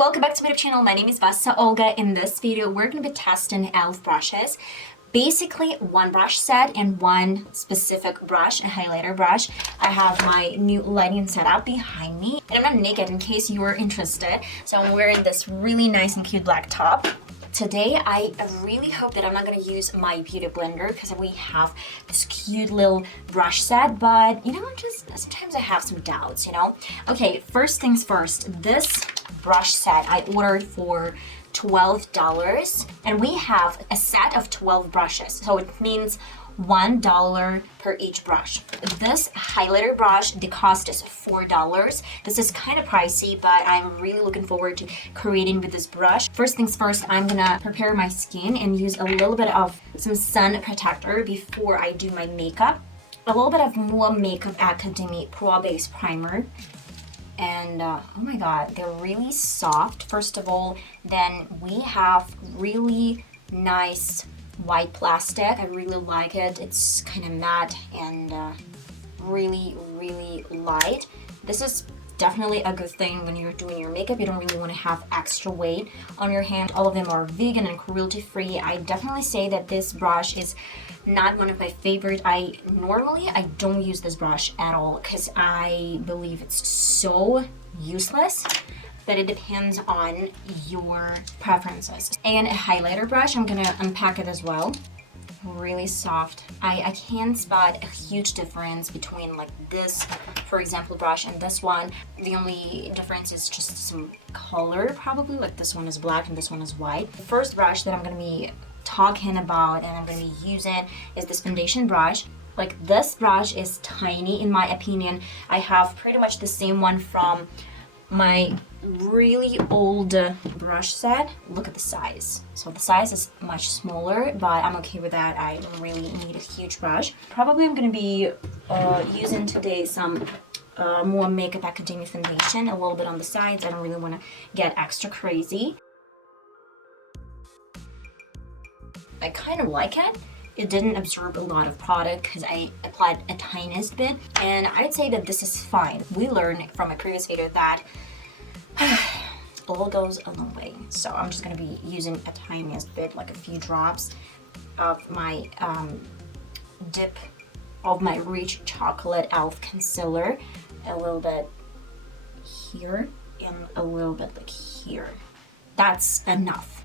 Welcome back to my YouTube channel. My name is VassaOlga. In this video, we're going to be testing e.l.f. brushes. Basically, one brush set and one specific brush, a highlighter brush. I have my new lighting setup behind me. And I'm not naked in case you were interested. So I'm wearing this really nice and cute black top. Today, I really hope that I'm not going to use my beauty blender because we have this cute little brush set, but you know, just sometimes I have some doubts, you know? Okay, first things first, this brush set I ordered for $12 and we have a set of 12 brushes, so it means $1 per each brush. This highlighter brush, the cost is $4. This is kind of pricey, but I'm really looking forward to creating with this brush. First things first, I'm gonna prepare my skin and use a little bit of some sun protector before I do my makeup. A little bit of Mua Makeup Academy Pro Base Primer. And oh my god, they're really soft, first of all. Then we have really nice white plastic. I really like it. It's kind of matte and really light. This is definitely a good thing when you're doing your makeup. You don't really want to have extra weight on your hand. All of them are vegan and cruelty free. I definitely say that this brush is not one of my favorite. I don't use this brush at all because I believe it's so useless, but it depends on your preferences. And a highlighter brush, I'm gonna unpack it as well. Really soft. I can spot a huge difference between like this, for example, brush and this one. The only difference is just some color probably, like this one is black and this one is white. The first brush that I'm gonna be talking about and I'm gonna be using is this foundation brush. Like this brush is tiny in my opinion. I have pretty much the same one from my really old brush set. Look at the size. So the size is much smaller, but I'm okay with that. I don't really need a huge brush. Probably I'm gonna be using today some Mua Makeup Academy foundation, a little bit on the sides. I don't really want to get extra crazy. I kind of like it. It didn't absorb a lot of product because I applied a tiniest bit, and I'd say that this is fine. We learned from a previous video that all goes a long way. So I'm just gonna be using a tiniest bit, like a few drops of my dip of my Rich Chocolate e.l.f. concealer, a little bit here and a little bit like here. That's enough.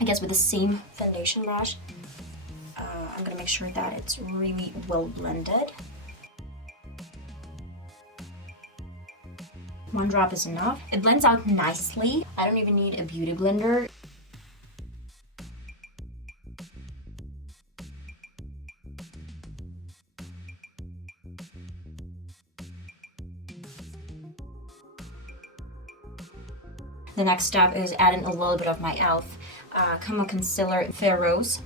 I guess with the same foundation brush, I'm gonna make sure that it's really well blended. One drop is enough. It blends out nicely. I don't even need a beauty blender. The next step is adding a little bit of my e.l.f. CAMO concealer, Fair Rose.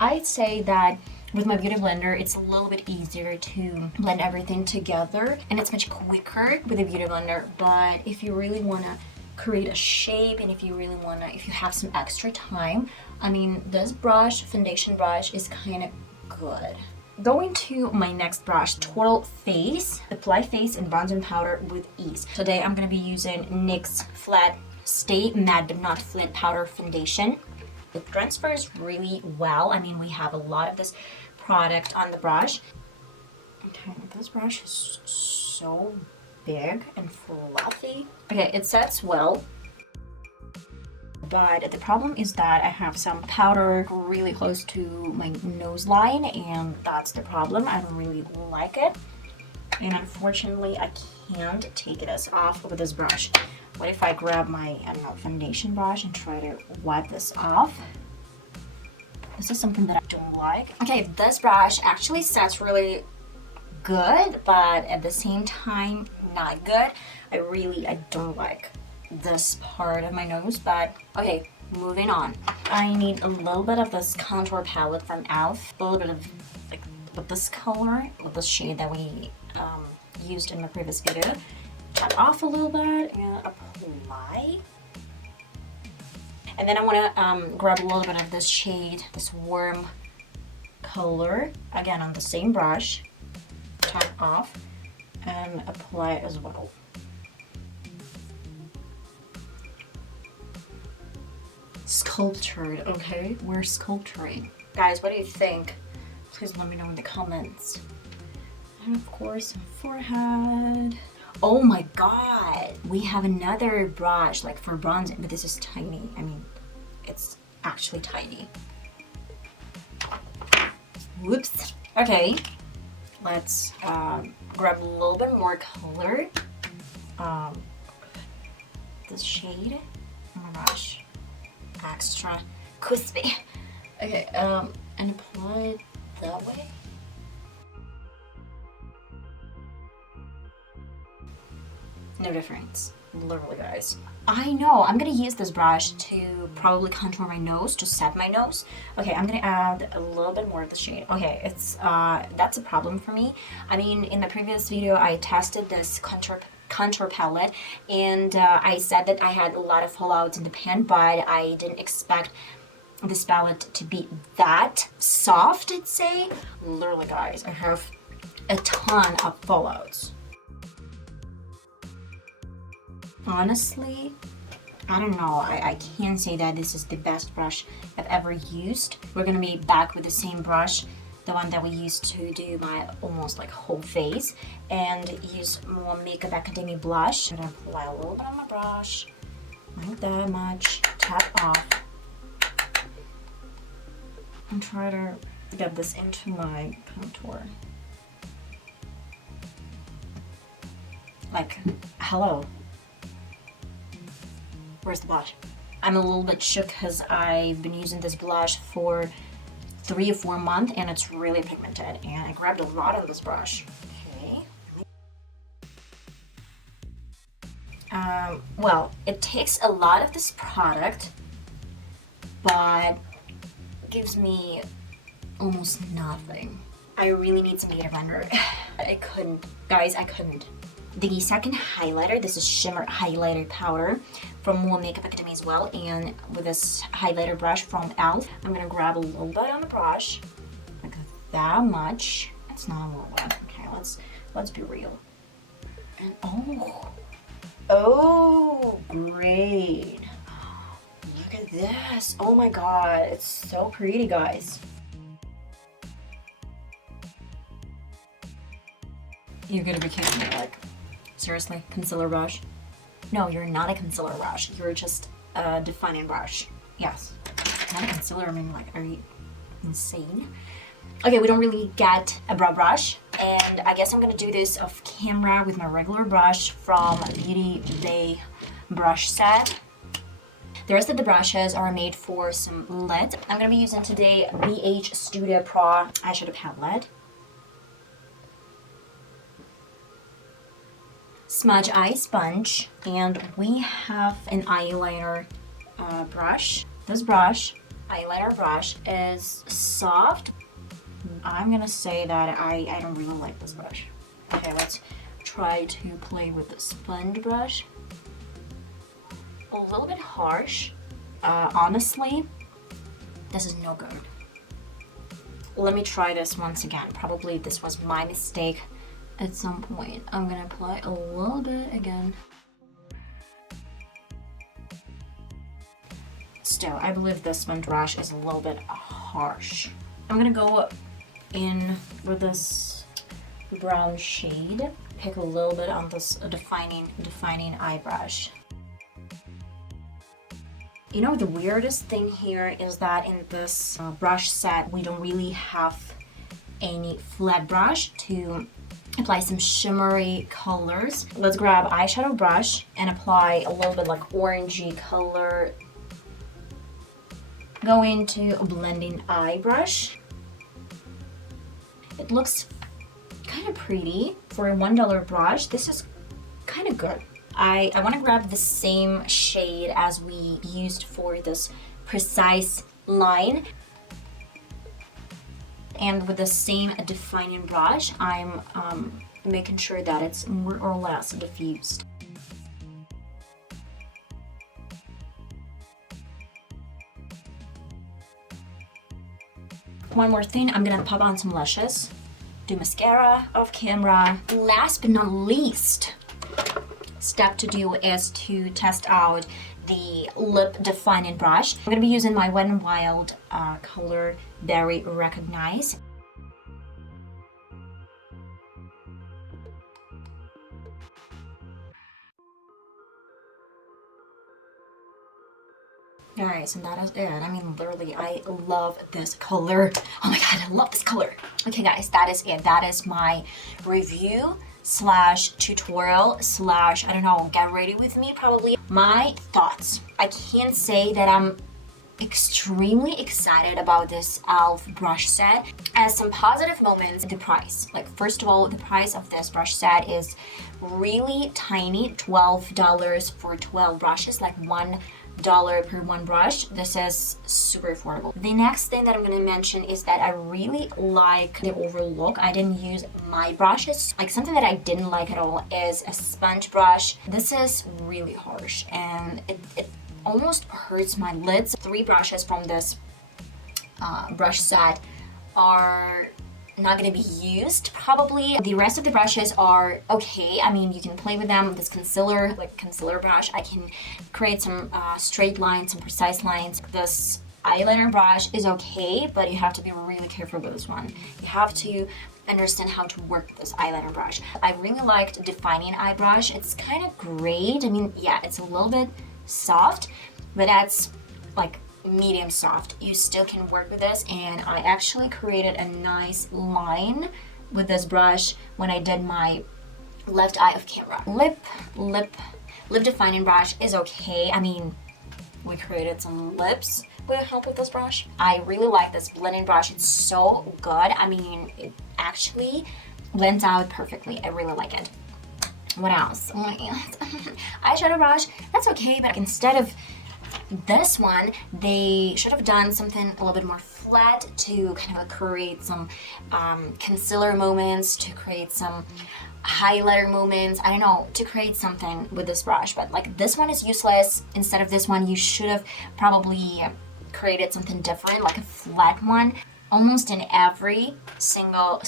I'd say that with my beauty blender, it's a little bit easier to blend everything together and it's much quicker with a beauty blender. But if you really want to create a shape and if you have some extra time, I mean, this brush, foundation brush, is kind of good. Going to my next brush, Total Face. Apply face and bronzer and powder with ease. Today I'm going to be using NYX Flat Stay Matte But Not Flint Powder Foundation. It transfers really well. I mean, we have a lot of this product on the brush. Okay, this brush is so big and fluffy. Okay, it sets well, but the problem is that I have some powder really close to my nose line, and that's the problem. I don't really like it, and unfortunately, I can't take this off with this brush. What if I grab my, I don't know, foundation brush and try to wipe this off? This is something that I don't like. Okay, this brush actually sets really good, but at the same time, not good. I don't like this part of my nose, but okay, moving on. I need a little bit of this contour palette from e.l.f. A little bit of like with this color, with this shade that we used in the previous video. Tap off a little bit and apply. And then I want to grab a little bit of this shade, this warm color, again on the same brush. Tap off and apply as well. Sculptured, okay? We're sculpturing. Guys, what do you think? Please let me know in the comments. And of course, forehead. Oh my god! We have another brush like for bronzing, but this is tiny. I mean, it's actually tiny. Whoops. Okay, let's grab a little bit more color. This shade. Oh my gosh. Extra crispy. Okay, and apply it that way. No difference, literally, guys. I know, I'm gonna use this brush to probably contour my nose, to set my nose. Okay, I'm gonna add a little bit more of the shade. Okay, it's that's a problem for me. I mean, in the previous video, I tested this contour palette, and I said that I had a lot of fallouts in the pan, but I didn't expect this palette to be that soft, I'd say. Literally, guys, I have a ton of fallouts. Honestly, I don't know. I can't say that this is the best brush I've ever used. We're gonna be back with the same brush, the one that we used to do my almost like whole face, and use Mua Makeup Academy blush. I'm gonna apply a little bit on my brush, like that much. Tap off, and try to get this into my contour. Like, hello. Where's the blush? I'm a little bit shook because I've been using this blush for 3 or 4 months and it's really pigmented, and I grabbed a lot on this brush. Okay. Well, it takes a lot of this product, but gives me almost nothing. I really need some beauty blender. I couldn't, guys, I couldn't. The second highlighter, this is shimmer highlighter powder from Mua Makeup Academy as well, and with this highlighter brush from e.l.f. I'm gonna grab a little bit on the brush, like that much. It's not a little bit. Okay, let's be real. And oh, great! Look at this. Oh my god, it's so pretty, guys. You're gonna be kidding me, like. Seriously, concealer brush? No, you're not a concealer brush. You're just a defining brush. Yes. Not a concealer, I mean, like, are you insane? Okay, we don't really get a brow brush, and I guess I'm gonna do this off camera with my regular brush from Beauty Bay brush set. The rest of the brushes are made for some lids. I'm gonna be using today BH Studio Pro eyeshadow palette. Smudge eye sponge, and we have an eyeliner brush. This brush, eyeliner brush, is soft. I'm gonna say that I don't really like this brush. Okay, let's try to play with the sponge brush. A little bit harsh. Honestly, this is no good. Let me try this once again. Probably this was my mistake. At some point, I'm gonna apply a little bit again. Still, I believe this sponge brush is a little bit harsh. I'm gonna go in with this brown shade. Pick a little bit on this defining eye brush. You know, the weirdest thing here is that in this brush set, we don't really have any flat brush to apply some shimmery colors. Let's grab eyeshadow brush and apply a little bit like orangey color. Go into a blending eye brush. It looks kind of pretty for a $1 brush. This is kind of good. I want to grab the same shade as we used for this precise line. And with the same defining brush, I'm making sure that it's more or less diffused. One more thing, I'm gonna pop on some lashes, do mascara off camera. Last but not least, step to do is to test out the lip defining brush. I'm gonna be using my Wet n Wild color Berry Recognize. Guys, and that is it. I mean, literally, I love this color. Oh my god, I love this color. Okay, guys, that is it. That is my review slash tutorial slash, I don't know, get ready with me probably. My thoughts. I can't say that I'm extremely excited about this e.l.f. brush set. As some positive moments, the price. Like, first of all, the price of this brush set is really tiny, $12 for 12 brushes, like $1 per one brush. This is super affordable. The next thing that I'm going to mention is that I really like the overall look. I didn't use my brushes. Like, something that I didn't like at all is a sponge brush. This is really harsh and it almost hurts my lids. 3 brushes from this brush set are not going to be used probably. The rest of the brushes are okay. I mean, you can play with them. This concealer, like concealer brush, I can create some straight lines, some precise lines. This eyeliner brush is okay, but you have to be really careful with this one. You have to understand how to work with this eyeliner brush. I really liked defining eye brush. It's kind of great. I mean, yeah, it's a little bit soft, but that's like medium soft. You still can work with this, and I actually created a nice line with this brush when I did my left eye of camera. Lip defining brush is okay. I mean, we created some lips with the help of this brush. I really like this blending brush. It's so good. I mean, it actually blends out perfectly. I really like it. What else? Oh my god. Eyeshadow brush, that's okay, but instead of this one, they should have done something a little bit more flat to kind of create some concealer moments, to create some highlighter moments, I don't know, to create something with this brush. But like, this one is useless. Instead of this one, you should have probably created something different, like a flat one. Almost in every single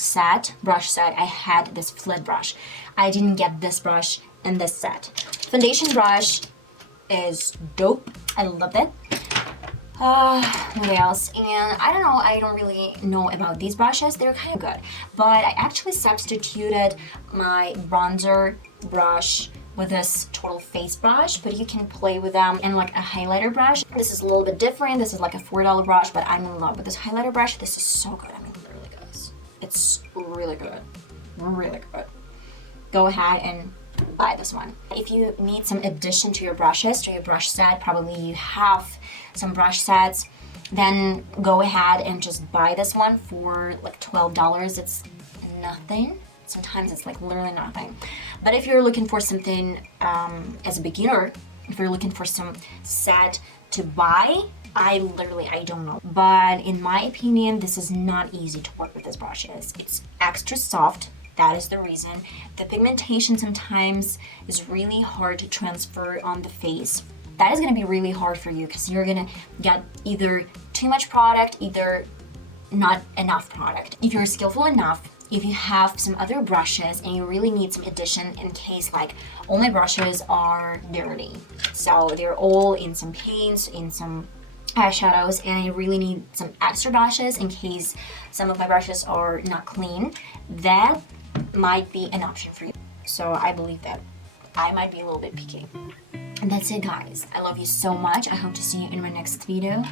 brush set, I had this flat brush. I didn't get this brush in this set. Foundation brush is dope. I love it. What else? And I don't know, I don't really know about these brushes. They're kind of good. But I actually substituted my bronzer brush with this total face brush, but you can play with them in like a highlighter brush. This is a little bit different. This is like a $4 brush, but I'm in love with this highlighter brush. This is so good. I mean, literally, guys. It's really good. Really good. Go ahead and buy this one. If you need some addition to your brushes, to your brush set, probably you have some brush sets, then go ahead and just buy this one for like $12. It's nothing. Sometimes it's like literally nothing. But if you're looking for something as a beginner, if you're looking for some set to buy, I don't know. But in my opinion, this is not easy to work with these brushes. It's extra soft. That is the reason. The pigmentation sometimes is really hard to transfer on the face. That is gonna be really hard for you because you're gonna get either too much product, either not enough product. If you're skillful enough, if you have some other brushes and you really need some addition in case like all my brushes are dirty. So they're all in some paints, in some eyeshadows, and I really need some extra brushes in case some of my brushes are not clean. That might be an option for you. So I believe that I might be a little bit picky. And that's it, guys. I love you so much. I hope to see you in my next video.